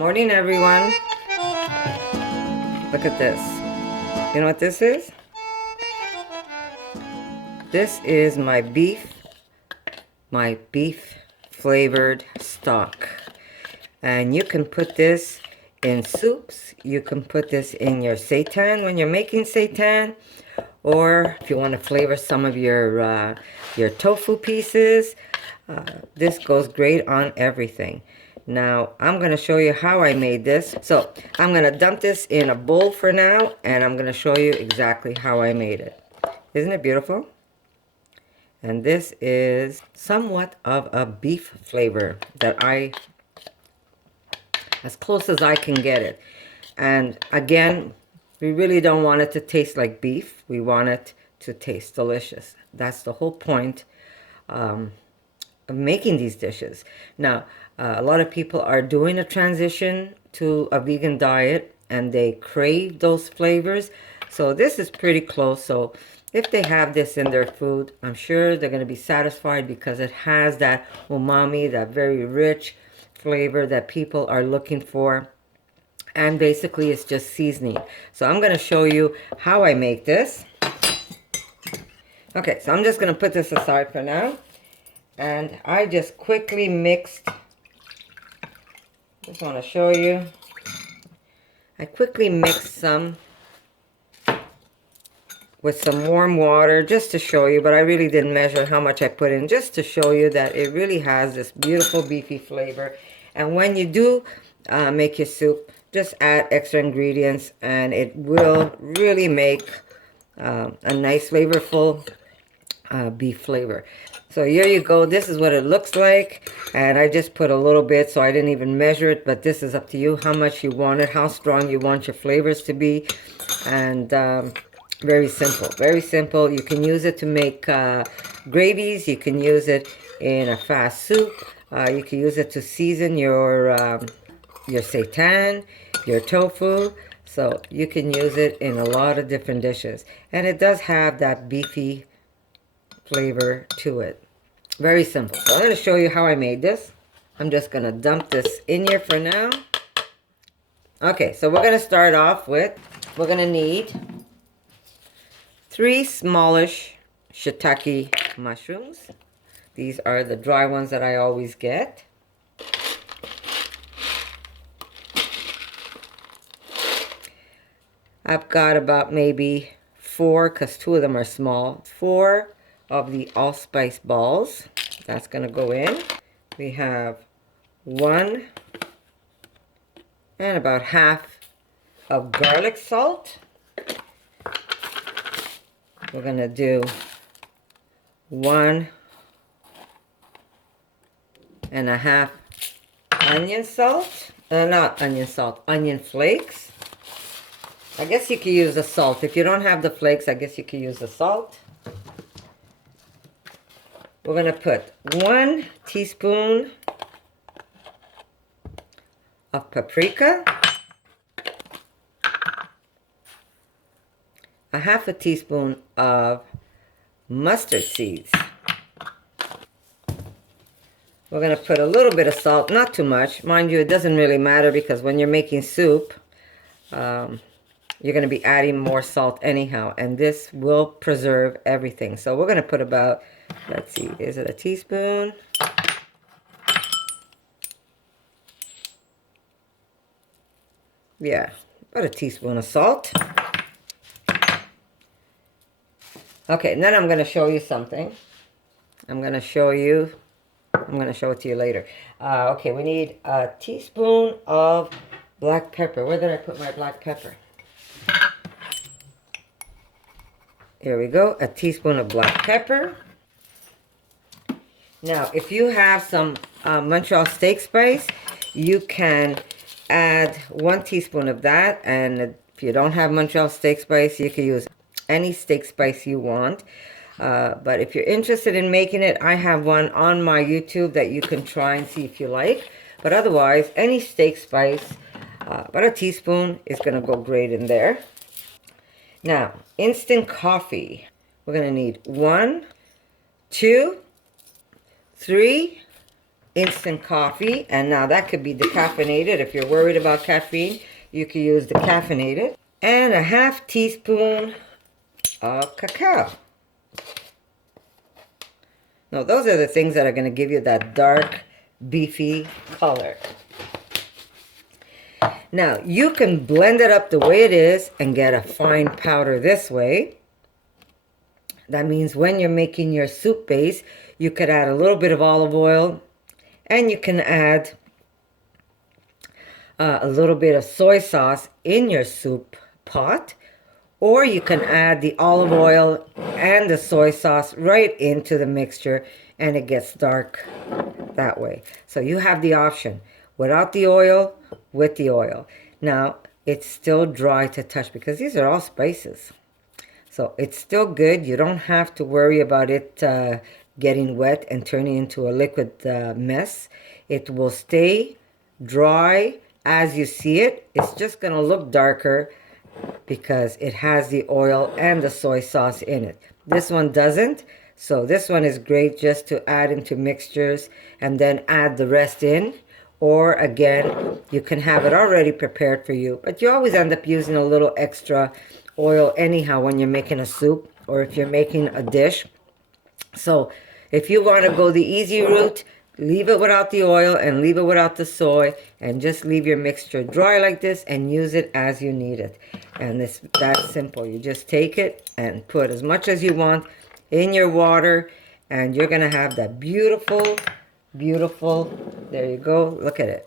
morning, everyone. Look at this. You know what this is? This is my beef flavored stock. And you can put this in soups. You can put this in your seitan when you're making seitan. Or if you want to flavor some of your tofu pieces, this goes great on everything. Now, I'm going to show you how I made this. So, I'm going to dump this in a bowl for now, and I'm going to show you exactly how I made it. Isn't it beautiful? And this is somewhat of a beef flavor that as close as I can get it. And again, we really don't want it to taste like beef. We want it to taste delicious. That's the whole point of making these dishes. Now, a lot of people are doing a transition to a vegan diet and they crave those flavors. So this is pretty close. So if they have this in their food, I'm sure they're going to be satisfied because it has that umami, that very rich flavor that people are looking for. And basically it's just seasoning. So I'm going to show you how I make this. Okay, so I'm just going to put this aside for now. And I just quickly mixed, just want to show you, I quickly mixed some with some warm water just to show you, but I really didn't measure how much I put in, just to show you that it really has this beautiful beefy flavor. And when you do make your soup, just add extra ingredients and it will really make a nice flavorful beef flavor. So here you go. This is what it looks like. And I just put a little bit, so I didn't even measure it, but this is up to you how much you want it, how strong you want your flavors to be. And very simple, very simple. You can use it to make gravies. You can use it in a fast soup. You can use it to season your seitan, your tofu. So you can use it in a lot of different dishes. And it does have that beefy flavor to it. Very simple. So I'm going to show you how I made this. I'm just going to dump this in here for now. Okay, so we're going to start off with, we're going to need 3 smallish shiitake mushrooms. These are the dry ones that I always get. I've got about maybe 4, because 2 of them are small, 4 of the allspice balls. That's going to go in. We have 1 and about half of garlic salt. We're going to do 1 and a half onion salt. Not onion salt, onion flakes. I guess you could use the salt. If you don't have the flakes, I guess you could use the salt. We're going to put 1 teaspoon of paprika, a half a teaspoon of mustard seeds. We're going to put a little bit of salt, not too much. Mind you, it doesn't really matter because when you're making soup, you're going to be adding more salt anyhow, and this will preserve everything. So we're going to put about, let's see, is it a teaspoon? Yeah, about a teaspoon of salt. Okay, and then I'm going to show you something. I'm going to show it to you later. Okay, we need a teaspoon of black pepper. Where did I put my black pepper? Here we go, a teaspoon of black pepper. Now, if you have some Montreal steak spice, you can add 1 teaspoon of that. And if you don't have Montreal steak spice, you can use any steak spice you want. But if you're interested in making it, I have one on my YouTube that you can try and see if you like. But otherwise, any steak spice, about a teaspoon is going to go great in there. Now, instant coffee. We're going to need 1, 2, 3, instant coffee, and now that could be decaffeinated. If you're worried about caffeine, you could use decaffeinated. And a half teaspoon of cacao. Now those are the things that are going to give you that dark, beefy color. Now you can blend it up the way it is and get a fine powder this way. That means when you're making your soup base, you could add a little bit of olive oil, and you can add a little bit of soy sauce in your soup pot, or you can add the olive oil and the soy sauce right into the mixture, and it gets dark that way. So you have the option without the oil, with the oil. Now it's still dry to touch because these are all spices. So it's still good. You don't have to worry about it getting wet and turning into a liquid mess. It will stay dry as you see it. It's just going to look darker because it has the oil and the soy sauce in it. This one doesn't. So this one is great just to add into mixtures and then add the rest in. Or again, you can have it already prepared for you. But you always end up using a little extra oil anyhow when you're making a soup or if you're making a dish. So if you want to go the easy route, leave it without the oil and leave it without the soy and just leave your mixture dry like this and use it as you need it. And it's that simple. You just take it and put as much as you want in your water and you're going to have that beautiful, beautiful, there you go. Look at it.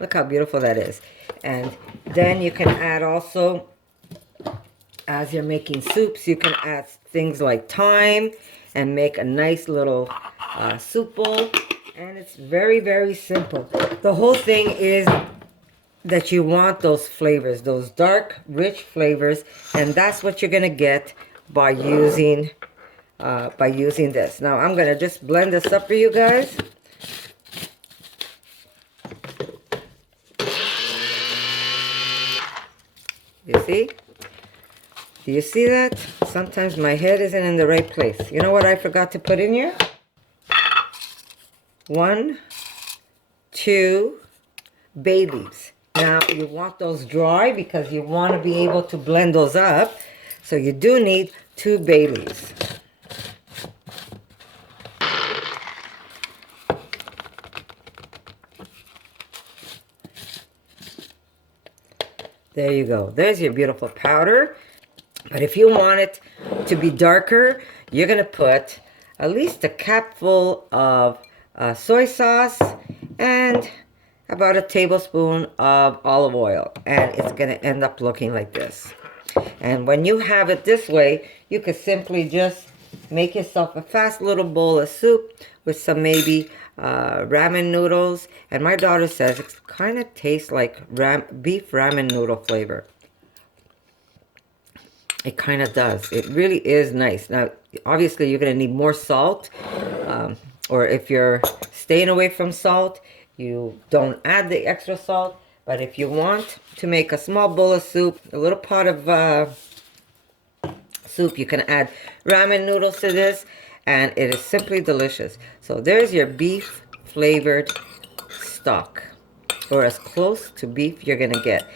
Look how beautiful that is. And then you can add also, as you're making soups, you can add things like thyme and make a nice little soup bowl. And it's very, very simple. The whole thing is that you want those flavors, those dark, rich flavors, and that's what you're gonna get by using this. Now I'm gonna just blend this up for you guys. You see? Do you see that? Sometimes my head isn't in the right place. You know what I forgot to put in here? 1, 2 bay leaves. Now you want those dry because you want to be able to blend those up. So you do need 2 bay leaves. There you go. There's your beautiful powder. But if you want it to be darker, you're going to put at least a capful of soy sauce and about a tablespoon of olive oil. And it's going to end up looking like this. And when you have it this way, you could simply just make yourself a fast little bowl of soup with some maybe ramen noodles. And my daughter says it kind of tastes like beef ramen noodle flavor. It kind of does. It really is nice. Now, obviously, you're going to need more salt. Or if you're staying away from salt, you don't add the extra salt. But if you want to make a small bowl of soup, a little pot of soup, you can add ramen noodles to this. And it is simply delicious. So there's your beef flavored stock. Or as close to beef you're going to get.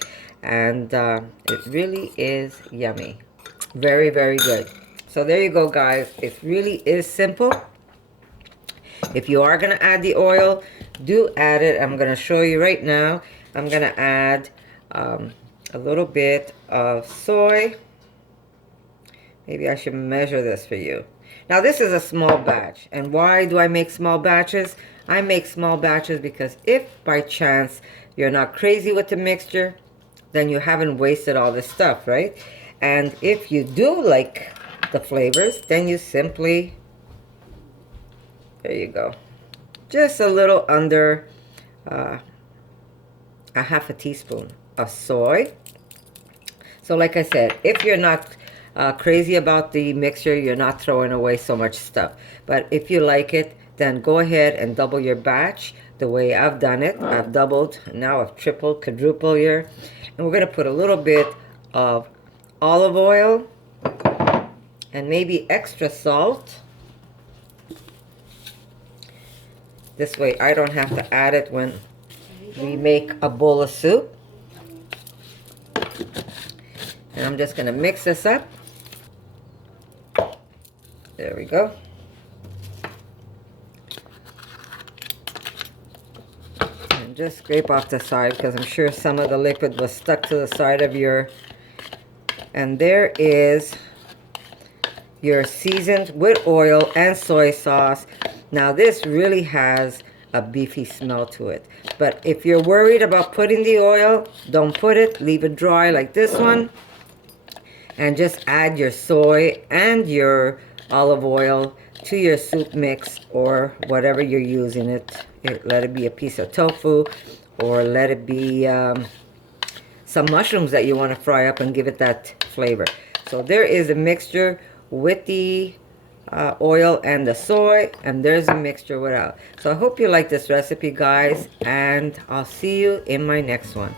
And it really is yummy. Very, very good. So there you go, guys. It really is simple. If you are going to add the oil, do add it. I'm going to show you right now. I'm going to add a little bit of soy. Maybe I should measure this for you. Now, this is a small batch. And why do I make small batches? I make small batches because if by chance you're not crazy with the mixture, then you haven't wasted all this stuff, right? And if you do like the flavors, then you simply, there you go, just a little under a half a teaspoon of soy. So like I said, if you're not crazy about the mixture, you're not throwing away so much stuff. But if you like it, then go ahead and double your batch the way I've done it. I've doubled, now I've tripled, quadrupled here. And we're going to put a little bit of olive oil and maybe extra salt. This way I don't have to add it when we make a bowl of soup. And I'm just going to mix this up. There we go. And just scrape off the side because I'm sure some of the liquid was stuck to the side of your... And there is your seasoned with oil and soy sauce. Now this really has a beefy smell to it. But if you're worried about putting the oil, don't put it. Leave it dry like this one. And just add your soy and your olive oil to your soup mix or whatever you're using it. Let it be a piece of tofu or let it be some mushrooms that you want to fry up and give it that flavor. So there is a mixture with the oil and the soy, and there's a mixture without. So I hope you like this recipe, guys, and I'll see you in my next one.